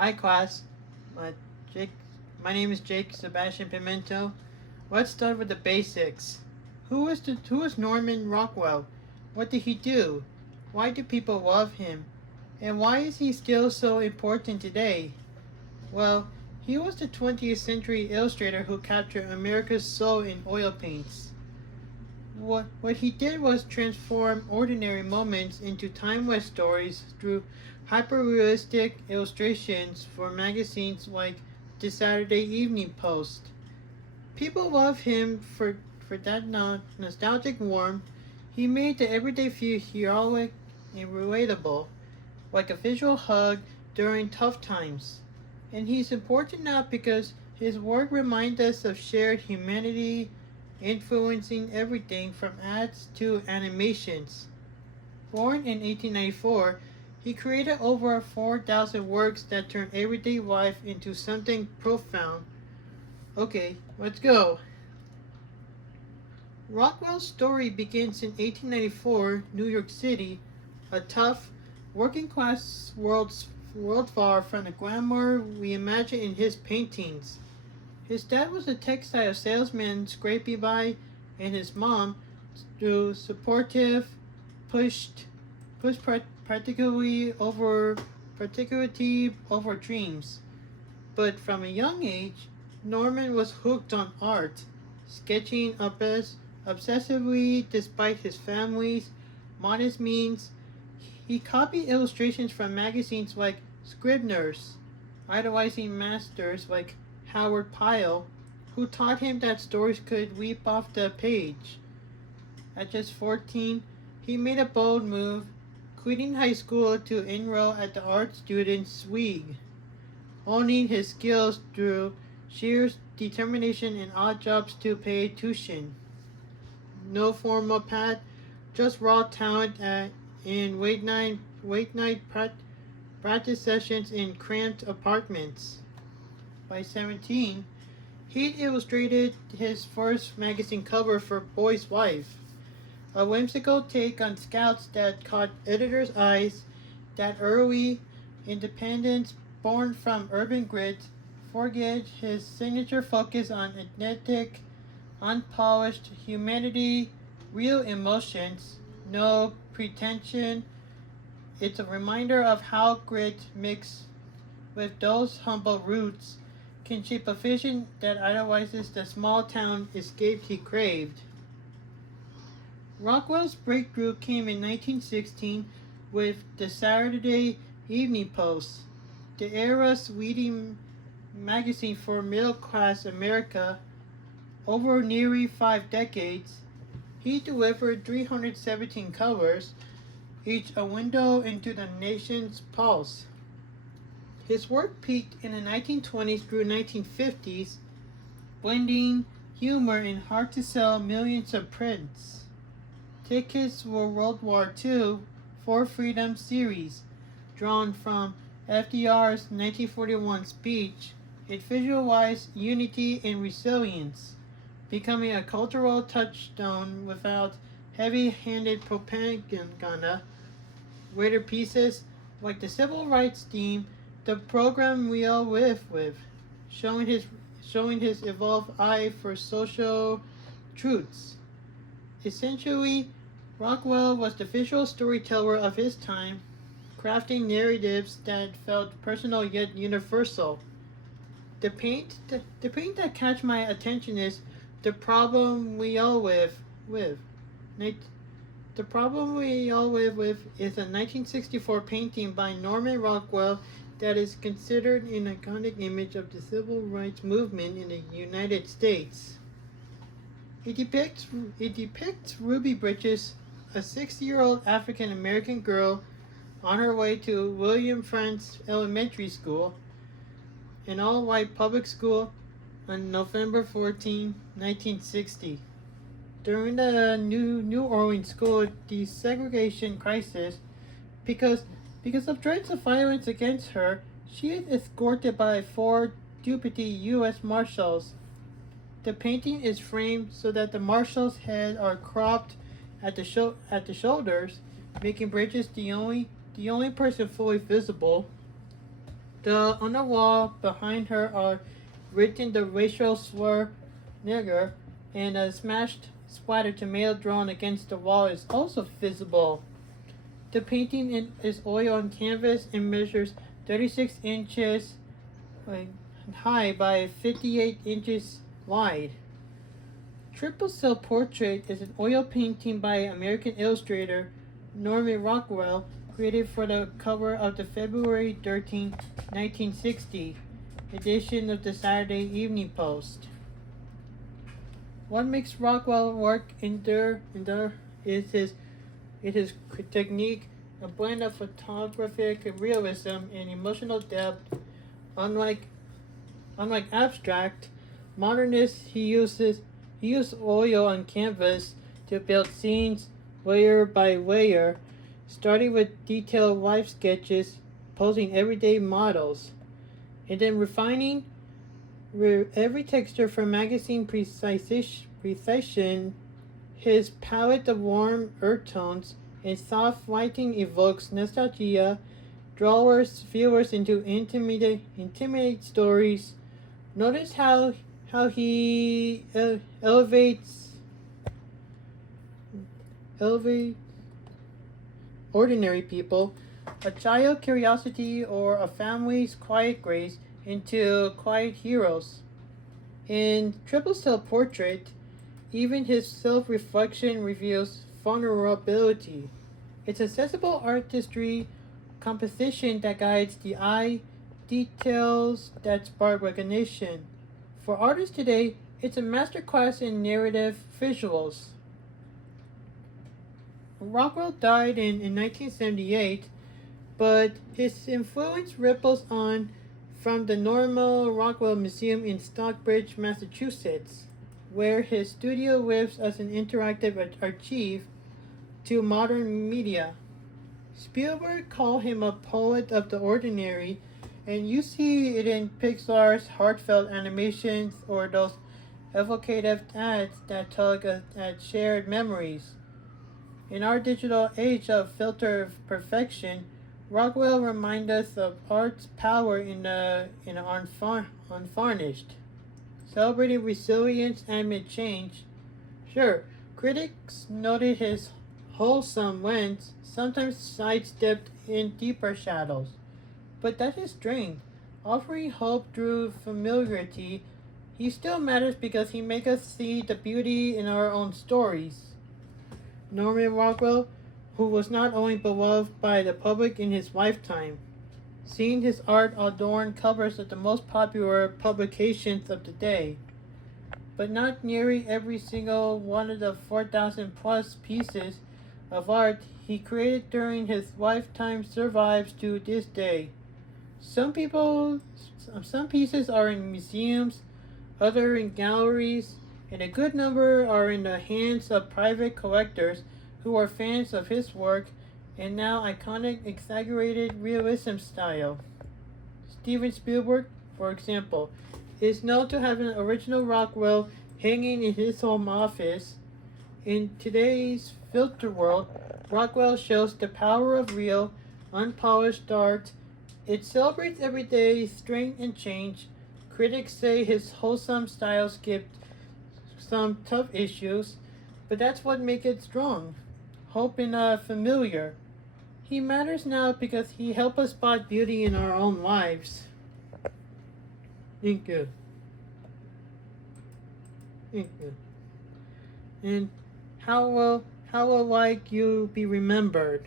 Hi class, uh, Jake. My name is Jake Sebastian Pimento. Let's start with the basics. Who is Norman Rockwell? What did he do? Why do people love him? And why is he still so important today? Well, he was the 20th century illustrator who captured America's soul in oil paints. What he did was transform ordinary moments into timeless stories through hyper-realistic illustrations for magazines like the Saturday Evening Post. People love him for that nostalgic warmth. He made the everyday feel heroic and relatable, like a visual hug during tough times. And he's important not because his work reminds us of shared humanity, influencing everything from ads to animations. Born in 1894, he created over 4,000 works that turned everyday life into something profound. Okay, let's go. Rockwell's story begins in 1894, New York City, a tough, working class world far from the glamour we imagine in his paintings. His dad was a textile salesman scraping by, and his mom, through supportive, pushed pushed particularly over dreams. But from a young age, Norman was hooked on art, sketching obsessively despite his family's modest means. He copied illustrations from magazines like Scribner's, idolizing masters like Howard Pyle, who taught him that stories could leap off the page. At just 14, he made a bold move, quitting high school to enroll at the Art Students League, honing his skills through sheer determination and odd jobs to pay tuition. No formal path, just raw talent in practice sessions in cramped apartments. By 17, he'd illustrated his first magazine cover for Boy's Wife, a whimsical take on scouts that caught editors' eyes. That early independence, born from urban grit, forged his signature focus on authentic, unpolished humanity, real emotions, no pretension. It's a reminder of how grit mixed with those humble roots can shape a vision that idolizes the small town escape he craved. Rockwell's breakthrough came in 1916 with the Saturday Evening Post, the era's leading magazine for middle class America. Over nearly 5 decades, he delivered 317 covers, each a window into the nation's pulse. His work peaked in the 1920s through 1950s, blending humor and hard-to-sell millions of prints. Tickets for World War II, For Freedom series, drawn from FDR's 1941 speech, it visualized unity and resilience, becoming a cultural touchstone without heavy-handed propaganda. Later pieces, like the civil rights theme, the program we all live with, showing his evolved eye for social truths. Essentially, Rockwell was the visual storyteller of his time, crafting narratives that felt personal yet universal. The paint that catch my attention is the problem we all live with. The problem we all live with is a 1964 painting by Norman Rockwell that is considered an iconic image of the civil rights movement in the United States. It depicts Ruby Bridges, a 6-year-old African American girl on her way to William Frantz Elementary School, an all-white public school, on November 14, 1960. During the New Orleans school desegregation crisis, because of threats of violence against her, she is escorted by 4 deputy U.S. Marshals. The painting is framed so that the marshals' heads are cropped at the shoulders, making Bridges the only person fully visible. On the wall behind her are written the racial slur nigger, and a smashed splattered tomato drawn against the wall is also visible. The painting is oil on canvas and measures 36 inches high by 58 inches wide. Triple Cell Portrait is an oil painting by American illustrator Norman Rockwell, created for the cover of the February 13, 1960 edition of the Saturday Evening Post. What makes Rockwell work endure is his technique, a blend of photographic realism and emotional depth. Unlike abstract modernists, he used oil on canvas to build scenes layer by layer, starting with detailed life sketches, posing everyday models, and then refining every texture from magazine precision. His palette of warm earth tones and soft lighting evokes nostalgia, draws viewers into intimate stories. Notice how he elevates ordinary people, a child's curiosity or a family's quiet grace into quiet heroes. In Triple Cell Portrait, even his self-reflection reveals vulnerability. It's accessible artistry, composition that guides the eye, details that spark recognition. For artists today, it's a masterclass in narrative visuals. Rockwell died in 1978, but his influence ripples on from the Norman Rockwell Museum in Stockbridge, Massachusetts, where his studio lives as an interactive archive, to modern media. Spielberg called him a poet of the ordinary, and you see it in Pixar's heartfelt animations or those evocative ads that tug at shared memories. In our digital age of filtered perfection, Rockwell reminds us of art's power in the unvarnished, celebrating resilience amid change. Sure, critics noted his wholesome lens, sometimes sidestepped in deeper shadows, but that is strength. Offering hope through familiarity, he still matters because he makes us see the beauty in our own stories. Norman Rockwell, who was not only beloved by the public in his lifetime, seeing his art adorn covers of the most popular publications of the day, but not nearly every single one of the 4,000 plus pieces of art he created during his lifetime survives to this day. Some pieces are in museums, others in galleries, and a good number are in the hands of private collectors who are fans of his work and now iconic exaggerated realism style. Steven Spielberg, for example, is known to have an original Rockwell hanging in his home office. In today's filter world, Rockwell shows the power of real, unpolished art. It celebrates everyday strength and change. Critics say his wholesome style skipped some tough issues, but that's what makes it strong. Hope in a familiar. He matters now because he helped us spot beauty in our own lives. Thank you. Thank you. And how will like you be remembered?